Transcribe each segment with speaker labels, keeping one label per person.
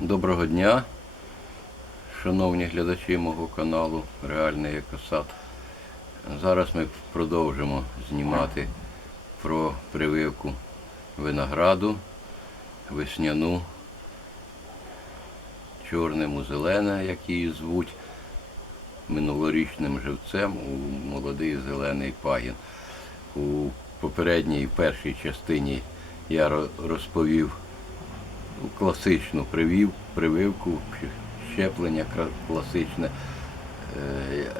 Speaker 1: Доброго дня, шановні глядачі мого каналу Реальний Екосад. Зараз ми продовжимо знімати про прививку винограду, весняну, чорному зелене, як її звуть, минулорічним живцем у молодий зелений пагін. У попередній першій частині я розповів класичну привів, прививку, щеплення класичне,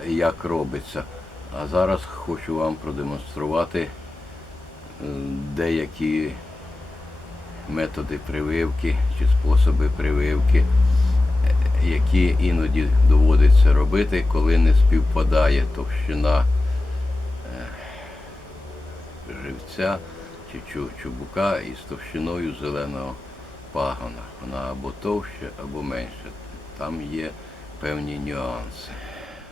Speaker 1: е, як робиться. А зараз хочу вам продемонструвати е, деякі методи прививки чи способи прививки, які іноді доводиться робити, коли не співпадає товщина е, живця чи чу- чубука із товщиною зеленого пагона. Вона або товща, або менша. Там є певні нюанси.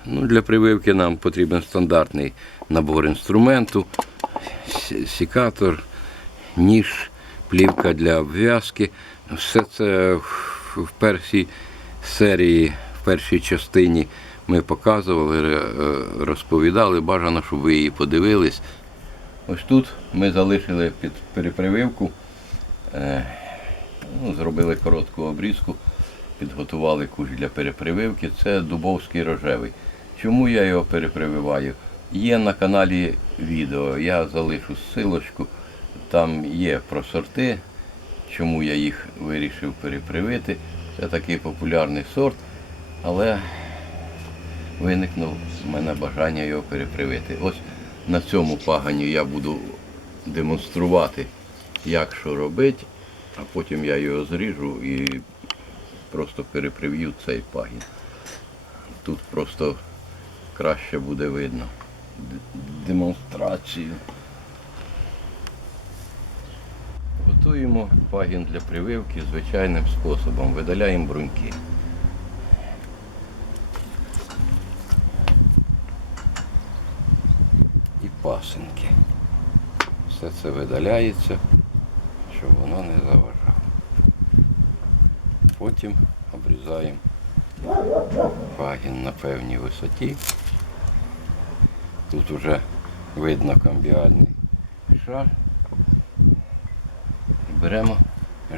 Speaker 1: Ну, для прививки нам потрібен стандартний набор інструменту, сі- сікатор, ніж, плівка для обв'язки. Все це в в першій серії, в першій частині ми показували, е, розповідали. Бажано, щоб ви її подивились. Ось тут ми залишили під перепрививку, е, ну, зробили коротку обрізку, підготували куш для перепрививки. Це дубовський рожевий. Чому я його перепрививаю? Є на каналі відео, я залишу ссылочку, там є про сорти, чому я їх вирішив перепривити. Це такий популярний сорт, але виникнуло в мене бажання його перепривити. Ось на цьому пагані я буду демонструвати, як що робити, а потім я його зріжу і просто переприв'ю цей пагін. Тут просто краще буде видно демонстрацію. Готуємо пагін для прививки звичайним способом. Видаляємо бруньки. і пасинки. Все це видаляється, щоб воно не заважало. Потім обрізаємо пагін на певній висоті. Тут вже видно камбіальний шар. Беремо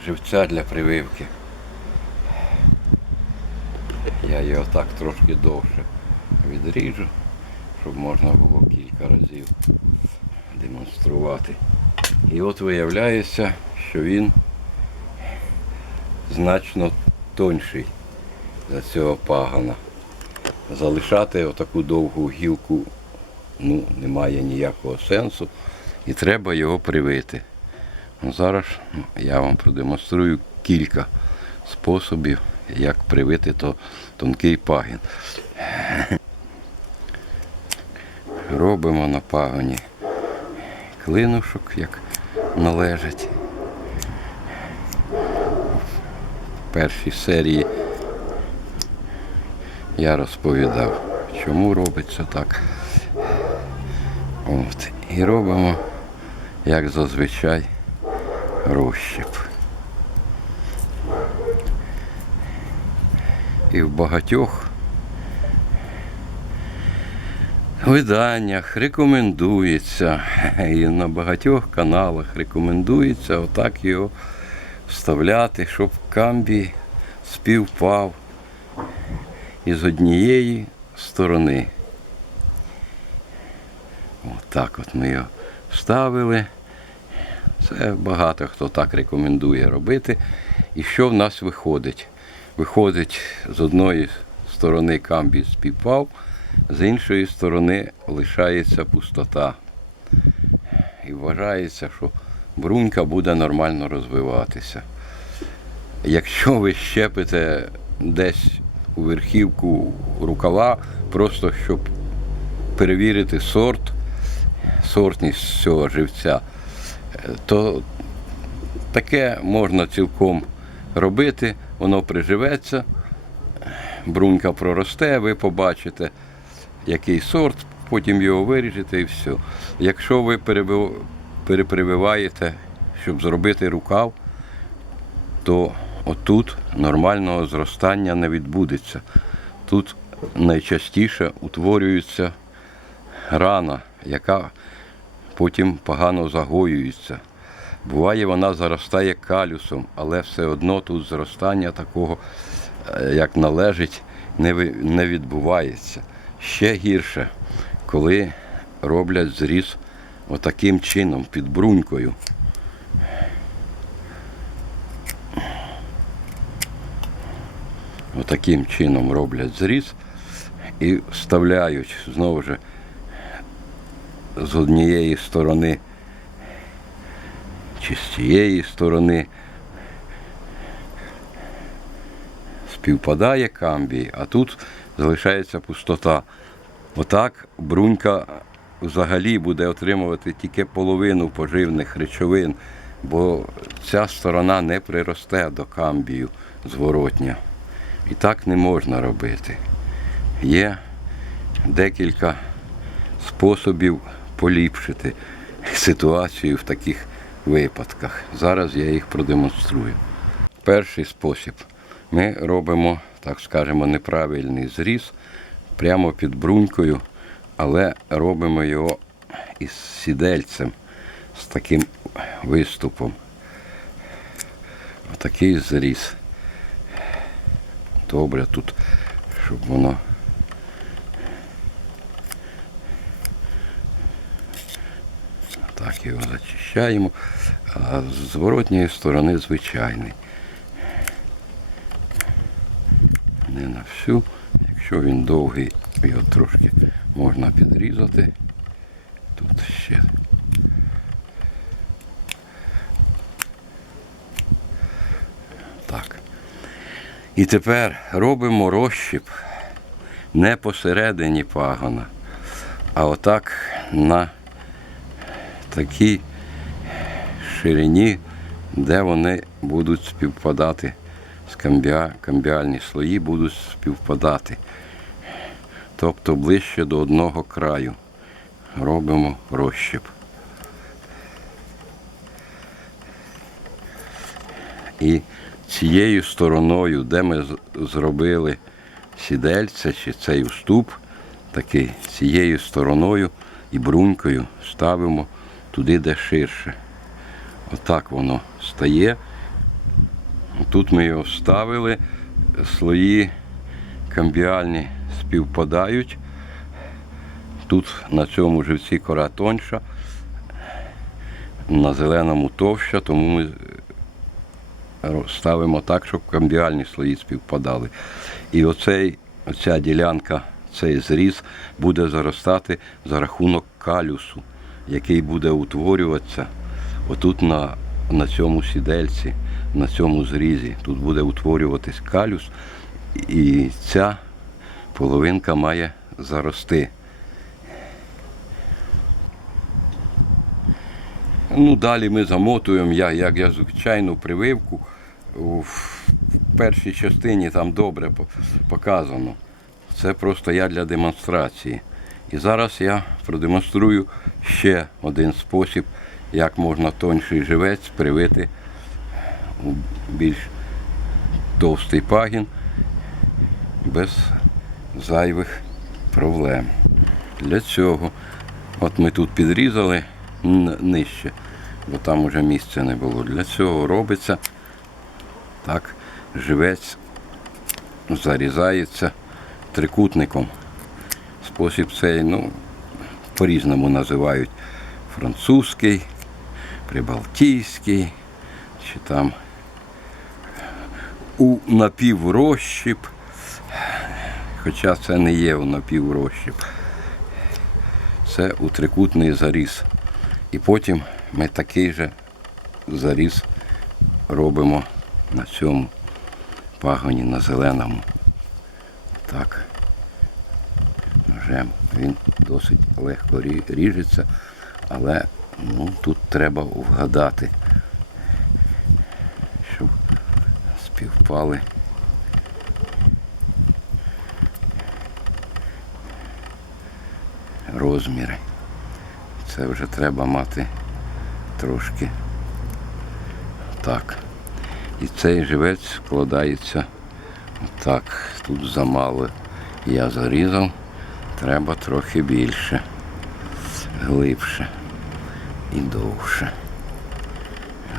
Speaker 1: живця для прививки. Я його так трошки довше відріжу, щоб можна було кілька разів демонструвати. І от виявляється, що він значно тонший за цього пагана. Залишати отаку довгу гілку ну, немає ніякого сенсу і треба його привити. Ну, Зараз я вам продемонструю кілька способів, як привити то тонкий пагін. Робимо на пагоні клинушок, як належить. В першій серії я розповідав, чому робиться так. От. І робимо, як зазвичай, розщеп. І в багатьох виданнях рекомендується, і на багатьох каналах рекомендується отак його вставляти, щоб камбій співпав із однієї сторони. Отак от ми його вставили. Це багато хто так рекомендує робити. І що в нас виходить? Виходить, з одної сторони камбій співпав, з іншої сторони лишається пустота. І вважається, що брунька буде нормально розвиватися. Якщо ви щепите десь у верхівку рукава, просто щоб перевірити сорт, сортність цього живця, то таке можна цілком робити, воно приживеться, брунька проросте, ви побачите, який сорт, потім його виріжете і все. Якщо ви перепрививаєте, щоб зробити рукав, то отут нормального зростання не відбудеться. Тут найчастіше утворюється рана, яка потім погано загоюється. Буває, вона заростає калюсом, але все одно тут зростання такого, е, як належить, не відбувається. Ще гірше, коли роблять зріз отаким чином, під брунькою. Отаким чином роблять зріз і вставляють знову ж з однієї сторони чи з цієї сторони співпадає камбій, а тут залишається пустота. Отак брунька взагалі буде отримувати тільки половину поживних речовин, бо ця сторона не приросте до камбію зворотня. І так не можна робити. Є декілька способів поліпшити ситуацію в таких випадках. Зараз я їх продемонструю. Перший спосіб. Ми робимо, так скажемо, неправильний зріз прямо під брунькою, але робимо його із сідельцем, з таким виступом. Отакий зріз. Добре тут, щоб воно Так його зачищаємо, а з зворотньої сторони звичайний. Не на всю. Якщо він довгий, його трошки можна підрізати. Тут ще. Так. І тепер робимо розщіп не посередині пагона, а отак на такій ширині, де вони будуть співпадати камбіальні слої будуть співпадати. Тобто ближче до одного краю. Робимо розщіп. І цією стороною, де ми зробили сідельце чи цей уступ, такий, цією стороною і брунькою ставимо туди, де ширше. Отак воно стає. Тут ми його вставили, слої камбіальні співпадають. Тут на цьому живці кора тонша, на зеленому товща, тому ми ставимо так, щоб камбіальні слої співпадали. І оцей, оця ділянка, цей зріз буде заростати за рахунок калюсу, який буде утворюватися отут на, на цьому сідельці, на цьому зрізі. Тут буде утворюватись калюс, і ця половинка має зарости. Ну, далі ми замотуємо, я, як я звичайну прививку. В першій частині там добре показано. Це просто я для демонстрації. І зараз я продемонструю ще один спосіб, як можна тонший живець привити більш товстий пагін без зайвих проблем. Для цього, от ми тут підрізали нижче, бо там уже місця не було. Для цього робиться так, живець зарізається трикутником. Спосіб цей, ну, по-різному називають французький, прибалтійський, чи там у напіврозчіп. Хоча це не є у напіврозчіп. Це у трикутний заріз. І потім ми такий же заріз робимо на цьому пагоні, на зеленому. Так. Ножем він досить легко ріжеться, але ну, тут треба вгадати, щоб співпали. Розміри. Це вже треба мати трошки так. І цей живець складається так. Тут замало я зарізав. Треба трохи більше, глибше і довше.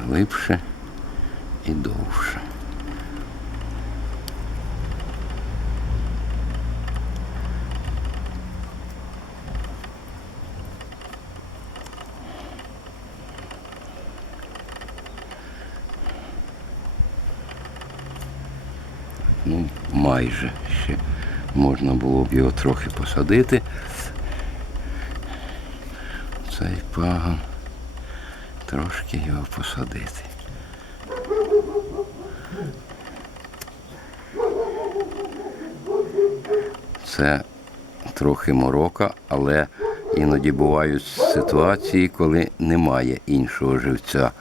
Speaker 1: Глибше і довше. Ну, майже ще можна було б його трохи посадити. Цей пагон трошки його посадити. Це трохи морока, але іноді бувають ситуації, коли немає іншого живця.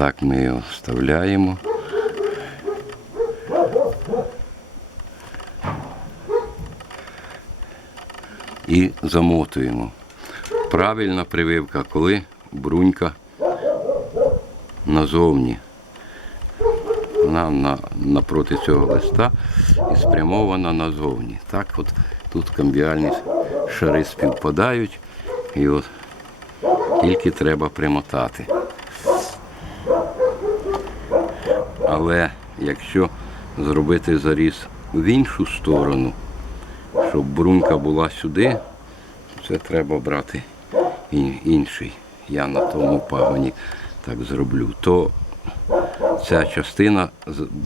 Speaker 1: Так ми його вставляємо. І замотуємо. Правильна прививка, коли брунька назовні. Вона на, напроти цього листа і спрямована назовні. Так от тут камбіальні шари співпадають і от тільки треба примотати. Але якщо зробити заріз в іншу сторону, щоб брунька була сюди, це треба брати інший. Я на тому пагоні так зроблю. То ця частина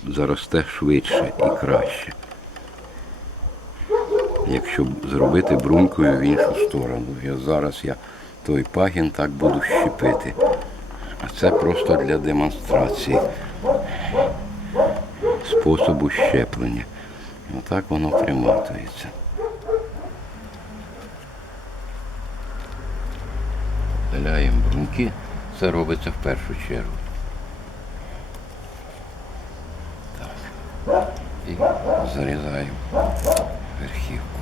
Speaker 1: заросте швидше і краще. Якщо зробити брунькою в іншу сторону. Я зараз я той пагін так буду щепити. А це просто для демонстрації способу щеплення. Отак воно приматується. Вдаляємо бруньки. Це робиться в першу чергу. Так. І зарізаємо верхівку.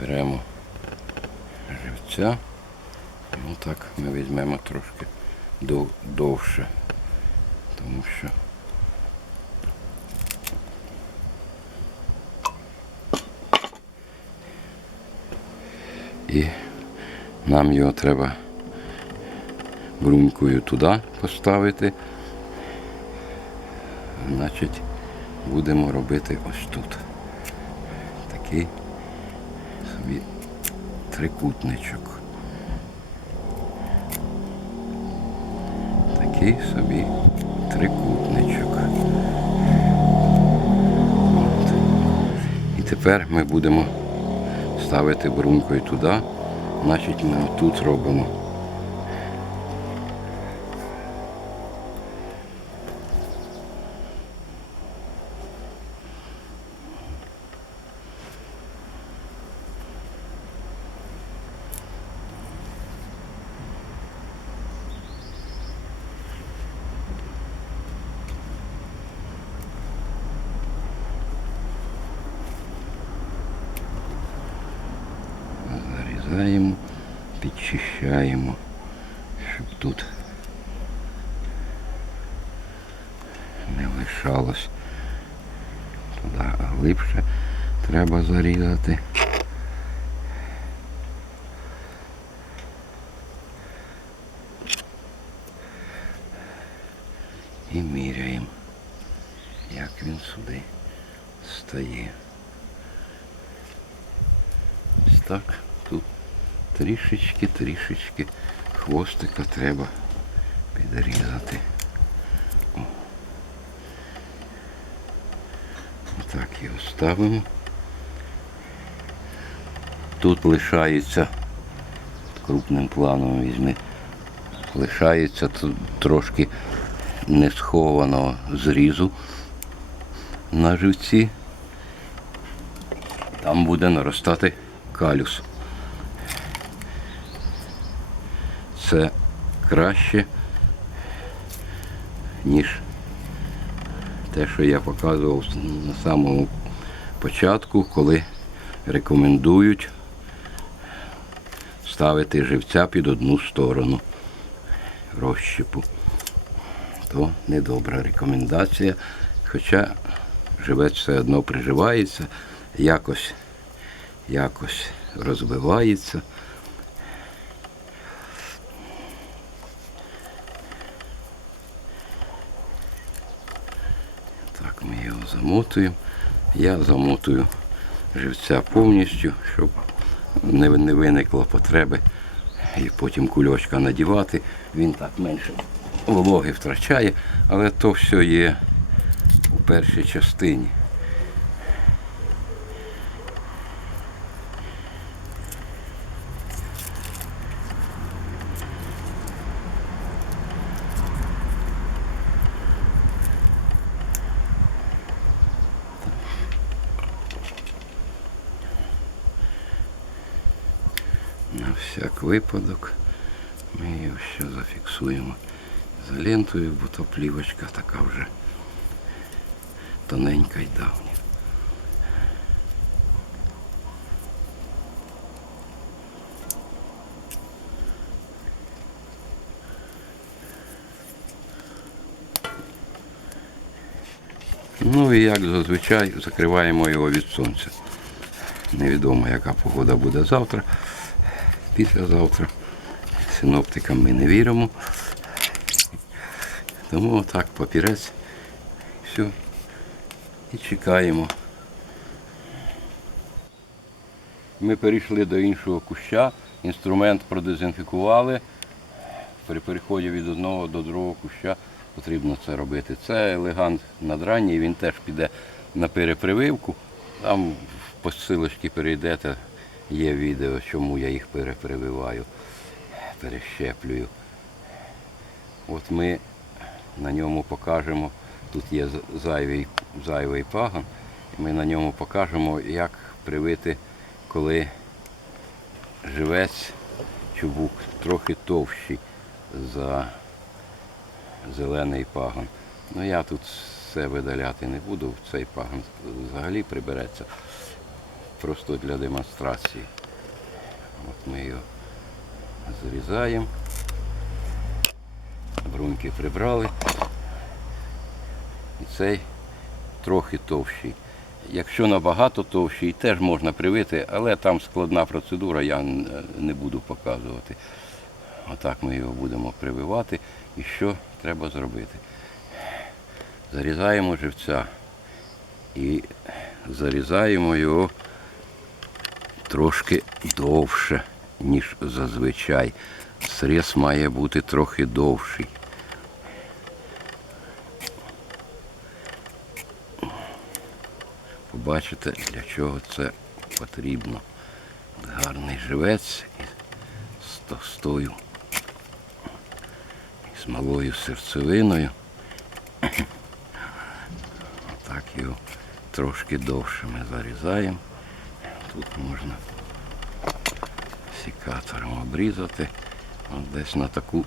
Speaker 1: Беремо живця. Ну так ми візьмемо трошки дов- довше, тому що і нам його треба брунькою туди поставити. Значить, будемо робити ось тут. Такий собі трикутничок. Такий собі трикутничок. От. І тепер ми будемо ставити брунькою туди. Значить, ми тут робимо. Зарізаємо, підчищаємо, щоб тут не лишалось. Туди глибше треба зарізати. І міряємо, як він сюди стає. Ось так. Тут трішечки, трішечки хвостика треба підрізати. О. Так його ставимо. Тут лишається, крупним планом візьми, лишається тут трошки несхованого зрізу на живці. Там буде наростати калюс. Це краще, ніж те, що я показував на самому початку, коли рекомендують ставити живця під одну сторону розщепу. То недобра рекомендація. Хоча живець все одно приживається, якось, якось розвивається. Так, ми його замотуємо. Я замотую живця повністю, щоб не, не виникло потреби і потім кульочка надівати. Він так менше вологи втрачає, але то все є у першій частині. На всяк випадок ми його ще зафіксуємо ізолентою, бо то плівочка така вже тоненька й давня. Ну і як зазвичай закриваємо його від сонця. Невідомо, яка погода буде завтра, післязавтра. Синоптикам ми не віримо. Тому отак папірець. Все. І чекаємо. Ми перейшли до іншого куща, інструмент продезінфікували. При переході від одного до другого куща потрібно це робити. Це елегант надранній, він теж піде на перепрививку. Там посилочки перейдете, є відео, чому я їх перепрививаю, перещеплюю. От ми на ньому покажемо, тут є зайвий, зайвий пагон, ми на ньому покажемо, як привити, коли живець чубук трохи товщий за зелений пагон. Ну я тут все видаляти не буду, цей пагон взагалі прибереться просто для демонстрації. От ми його зрізаємо. Бруньки прибрали. І цей трохи товщий. Якщо набагато товщий, теж можна привити, але там складна процедура, я не буду показувати. Отак ми його будемо прививати. І що треба зробити? Зарізаємо живця і зарізаємо його трошки довше, ніж зазвичай. Сріз має бути трохи довший. Побачите, для чого це потрібно. Гарний живець з товстою, з малою серцевиною. Так його трошки довше ми зарізаємо. Тут можна секатором обрізати. Десь на таку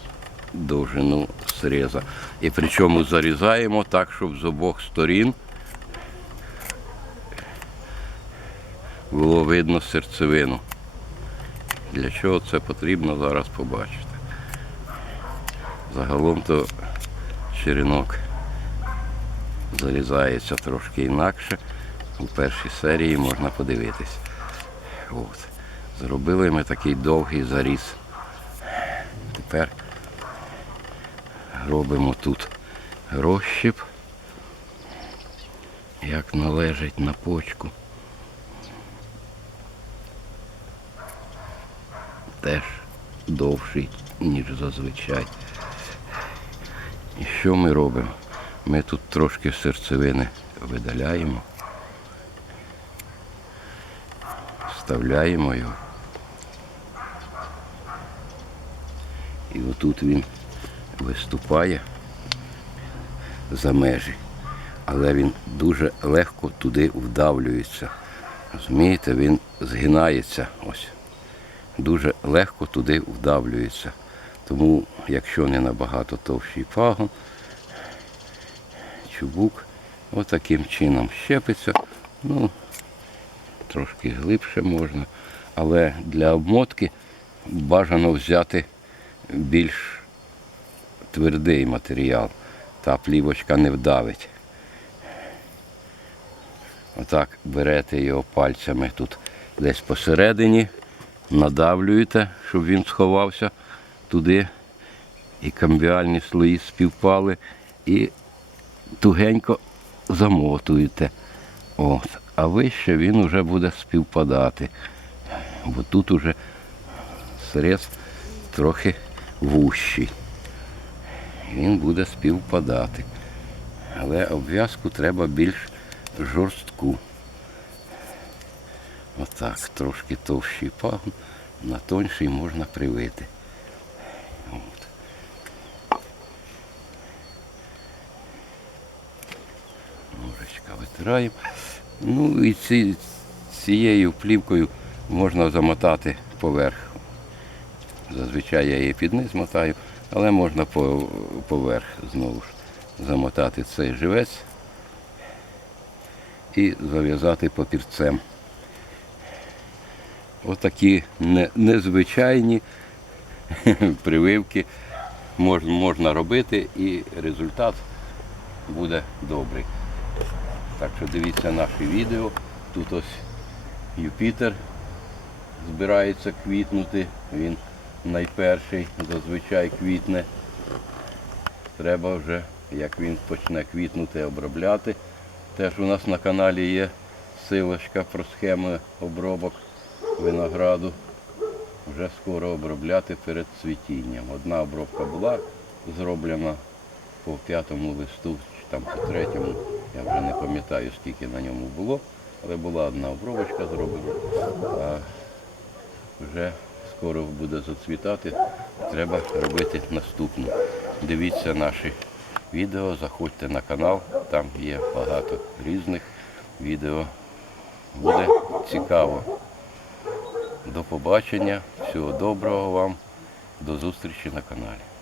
Speaker 1: довжину сріза. І причому зарізаємо так, щоб з обох сторін було видно серцевину. Для чого це потрібно, зараз побачите. Загалом то черенок зарізається трошки інакше. У першій серії можна подивитись. От. Зробили ми такий довгий заріз. Тепер робимо тут розщіп, як належить на почку. Теж довший, ніж зазвичай. І що ми робимо? Ми тут трошки серцевини видаляємо, вставляємо його. І отут він виступає за межі, але він дуже легко туди вдавлюється. Розумієте, він згинається ось. Дуже легко туди вдавлюється. Тому, якщо не набагато товщий пагон, чубук отаким чином щепиться. Ну, трошки глибше можна. Але для обмотки бажано взяти більш твердий матеріал. Та плівочка не вдавить. Отак берете його пальцями тут десь посередині, надавлюєте, щоб він сховався туди, і камбіальні слої співпали, і тугенько замотуєте. От. А вище він вже буде співпадати. Бо тут уже срез трохи вущий. Він буде співпадати. Але обв'язку треба більш жорстку. Отак, трошки товщий пагон, на тонший можна привити. От. Ножичка витираємо. Ну і ці, цією плівкою можна замотати поверх. Зазвичай я її під низ мотаю, але можна по, поверх знову ж замотати цей живець і зав'язати папірцем. Отакі не- незвичайні прививки можна робити і результат буде добрий. Так що дивіться наші відео. Тут ось Юпітер збирається квітнути. Він найперший зазвичай квітне. Треба вже, як він почне квітнути, обробляти. Теж у нас на каналі є силочка про схеми обробок винограду. Вже скоро обробляти перед цвітінням. Одна обробка була зроблена по п'ятому листу, чи там по третьому. Я вже не пам'ятаю, скільки на ньому було, але була одна обробочка зроблена. А вже скоро буде зацвітати, треба робити наступну. Дивіться наші відео, заходьте на канал, там є багато різних відео. Буде цікаво. До побачення, всього доброго вам, до зустрічі на каналі.